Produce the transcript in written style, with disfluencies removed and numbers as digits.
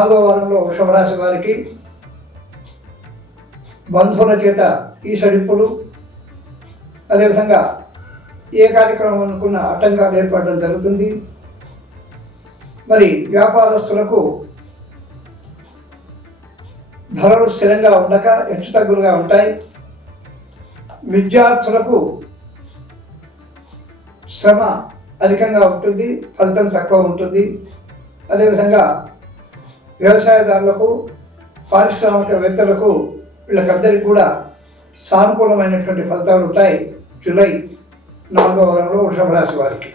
4వ వారంలో వృషభ రాశి వారికి బంధువుల చేత ఈసడింపులు, అదేవిధంగా ఏ కార్యక్రమం అనుకున్న ఆటంకాలు ఏర్పడడం జరుగుతుంది. మరి వ్యాపారస్తులకు ధరలు స్థిరంగా ఉండక హెచ్చుతగ్గులుగా ఉంటాయి. విద్యార్థులకు శ్రమ అధికంగా ఉంటుంది, ఫలితం తక్కువ ఉంటుంది. అదేవిధంగా వ్యవసాయదారులకు, పారిశ్రామికవేత్తలకు, వీళ్ళకందరికీ కూడా సానుకూలమైనటువంటి ఫలితాలు ఉంటాయి జూలై 4వ వారంలో వృషభ రాశి వారికి.